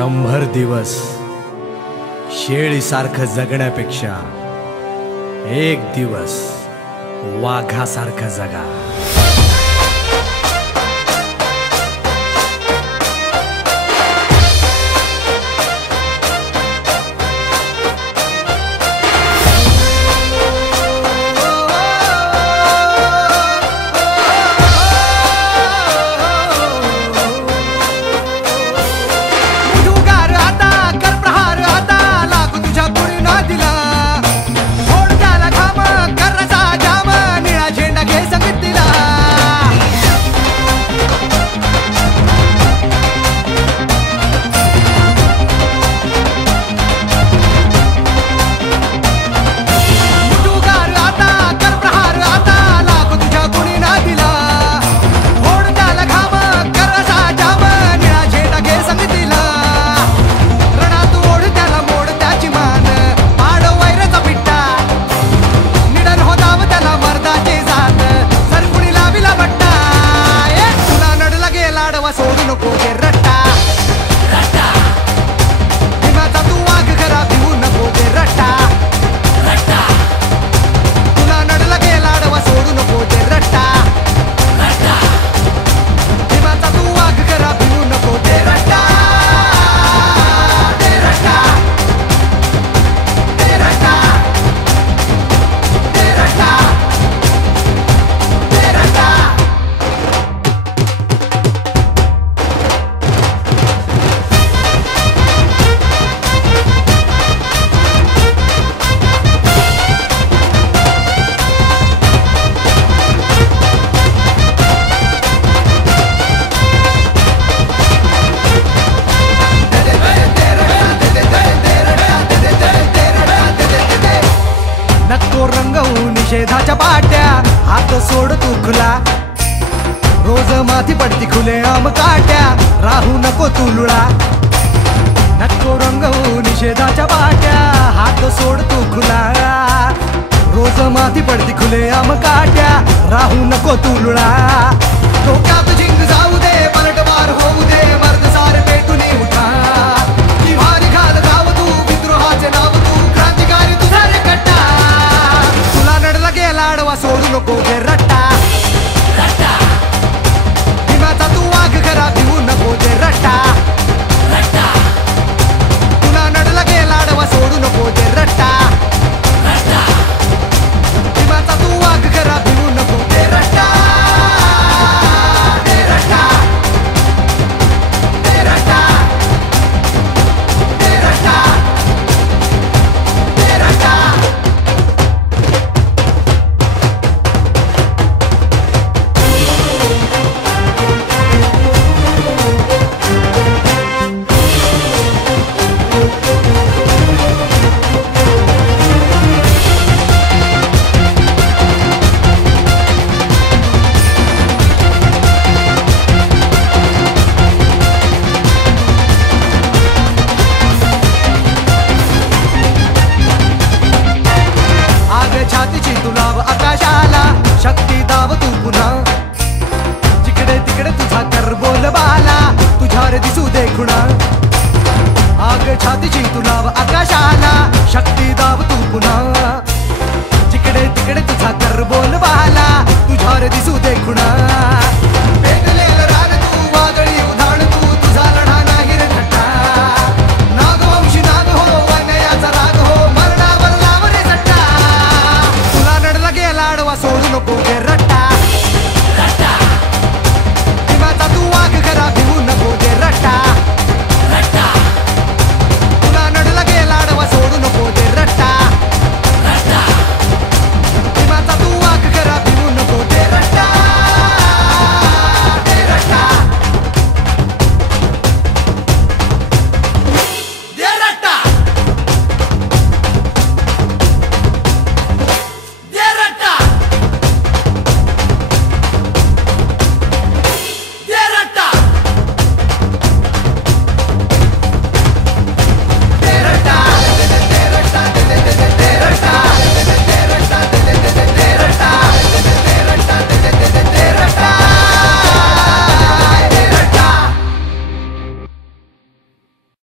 100 दिवस शेळीसारखं जगण्यापेक्षा एक दिवस वाघासारखं जगा। निषेधाच्या पाट्या हात सोड तू खुला, रोज माथी पडती खुले आम काट्या, राहू नको तू लुळा। नको रंगवू निषेधाच्या पाट्या हात सोड तू खुला, रोज माथी पडती खुले आम काट्या, राहू नको तू लुळा। डोक्यात जिंक जाऊ दे पलटवार होऊ दे, मर्द सारे पेटून उठा, किवारी घाल गाव तू विद्रोहाचे नाव तू, क्रांतिकारी तुझा रे कट्टा, तुला नडला गेला आडवा सोडू नको गे रट्टा, भीमाचा तू वाघ खरा भिवू नको गे रट्टा, तुला नडला गेला आडवा सोडू नको गे रट्टा, भीमाचा तू वाघ खरा भिवू नको गे रट्टा, गे रट्टा, गे रट्टा, गे रट्टा, गे रट्टा। छातीची तुलाव आकाशाला शक्ती दाव तू पुन्हा, जिकडे तिकडे तुझा कर बोल बाला, तुझ्यावर दिसू दे खुणा। आग छातीची तुलाव आकाशाला शक्ती दाव तू पुन्हा, जिकडे तिकडे तुझा कर बोल बाला, तुझ्यावर दिसू दे खुणा।